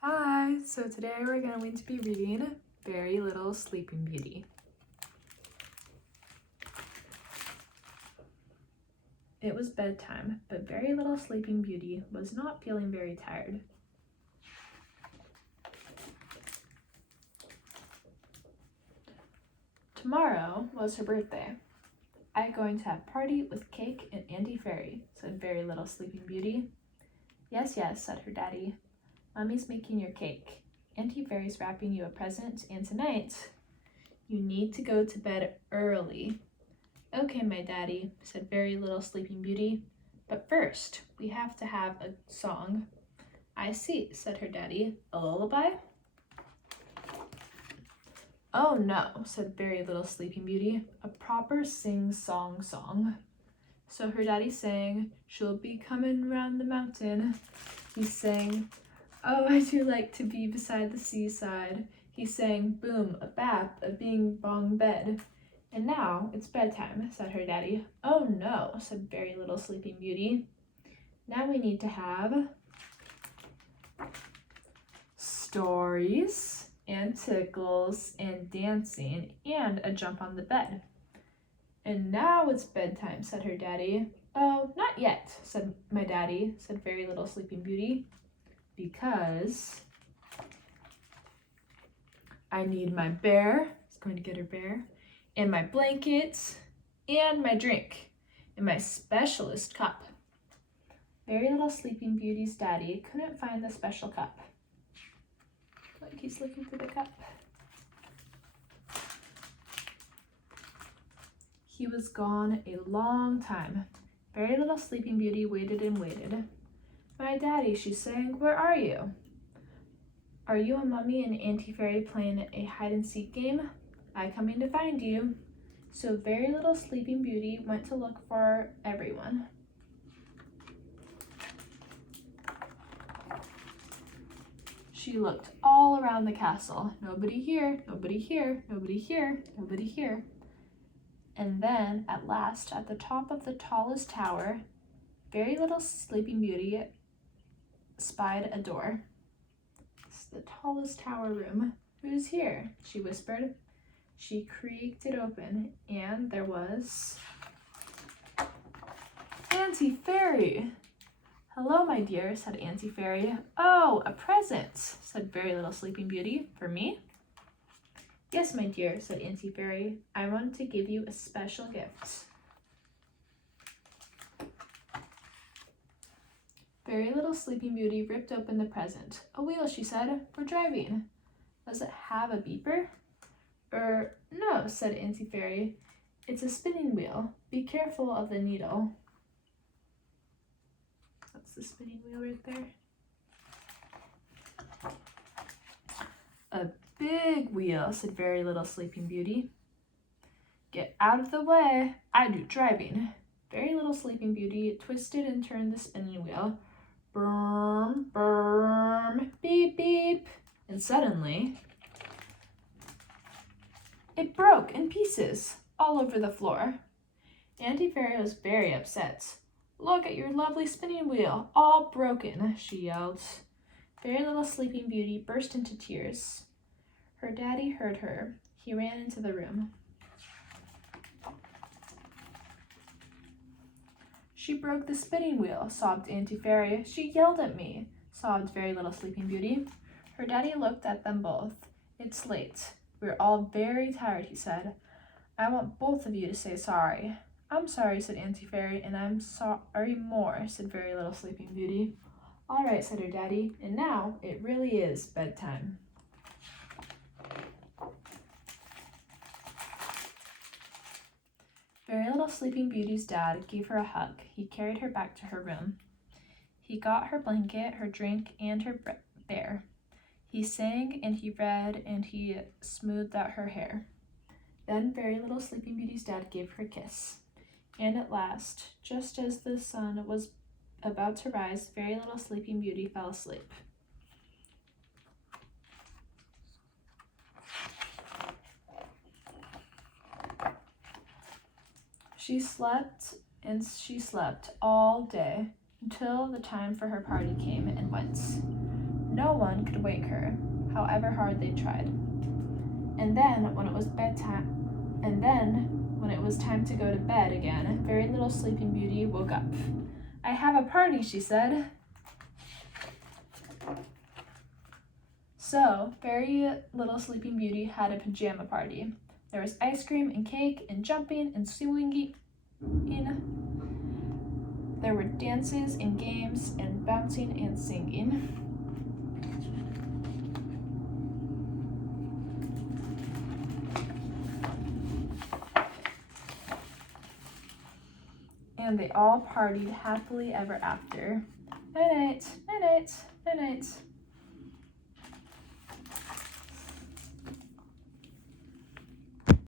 Hi, so today we're going to be reading Very Little Sleeping Beauty. It was bedtime, but Very Little Sleeping Beauty was not feeling very tired. Tomorrow was her birthday. I'm going to have a party with cake and Auntie Fairy, said Very Little Sleeping Beauty. Yes, yes, said her daddy. Mommy's making your cake. Auntie Fairy's wrapping you a present, and tonight you need to go to bed early. Okay, my daddy, said Very Little Sleeping Beauty. But first, we have to have a song. I see, said her daddy. A lullaby? Oh no, said Very Little Sleeping Beauty. A proper sing-song song. So her daddy sang, She'll be coming round the mountain. He sang, Oh, I do like to be beside the seaside. He sang, Boom, a bap, a bing bong bed. And now it's bedtime, said her daddy. Oh no, said Very Little Sleeping Beauty. Now we need to have stories and tickles and dancing and a jump on the bed. And now it's bedtime, said her daddy. Oh, not yet, said my daddy, said Very Little Sleeping Beauty, because I need my bear, he's going to get her bear, and my blankets, and my drink, and my specialist cup. Very Little Sleeping Beauty's daddy couldn't find the special cup. Like he's looking for the cup. He was gone a long time. Very Little Sleeping Beauty waited and waited. My daddy, she sang, where are you? Are you and Mummy and Auntie Fairy playing a hide-and-seek game? I'm coming to find you. So Very Little Sleeping Beauty went to look for everyone. She looked all around the castle. Nobody here, nobody here, nobody here, nobody here. And then, at last, at the top of the tallest tower, Very Little Sleeping Beauty spied a door. It's the tallest tower room. Who's here? She whispered. She creaked it open, and there was Auntie Fairy. Hello, my dear, said Auntie Fairy. Oh, a present, said Very Little Sleeping Beauty. For me? Yes, my dear, said Auntie Fairy. I want to give you a special gift. Very Little Sleeping Beauty ripped open the present. A wheel, she said, for driving. Does it have a beeper? No, said Auntie Fairy. It's a spinning wheel. Be careful of the needle. That's the spinning wheel right there. A big wheel, said Very Little Sleeping Beauty. Get out of the way. I do driving. Very Little Sleeping Beauty twisted and turned the spinning wheel. Brrm, brrm, beep, beep. And suddenly, it broke in pieces all over the floor. Auntie Fairy was very upset. Look at your lovely spinning wheel, all broken, she yelled. Very Little Sleeping Beauty burst into tears. Her daddy heard her. He ran into the room. She broke the spinning wheel, sobbed Auntie Fairy. She yelled at me, sobbed Very Little Sleeping Beauty. Her daddy looked at them both. It's late. We're all very tired, he said. I want both of you to say sorry. I'm sorry, said Auntie Fairy, and I'm sorry more, said Very Little Sleeping Beauty. All right, said her daddy, and now it really is bedtime. Very Little Sleeping Beauty's dad gave her a hug. He carried her back to her room. He got her blanket, her drink, and her bear. He sang and he read and he smoothed out her hair. Then Very Little Sleeping Beauty's dad gave her a kiss. And at last, just as the sun was about to rise, Very Little Sleeping Beauty fell asleep. She slept and she slept all day until the time for her party came and went. No one could wake her, however hard they tried. And then, when it was time to go to bed again, Very Little Sleeping Beauty woke up. I have a party, she said. So, Very Little Sleeping Beauty had a pajama party. There was ice cream and cake and jumping and swinging. There were dances and games and bouncing and singing. And they all partied happily ever after. Night-night, night-night, night-night.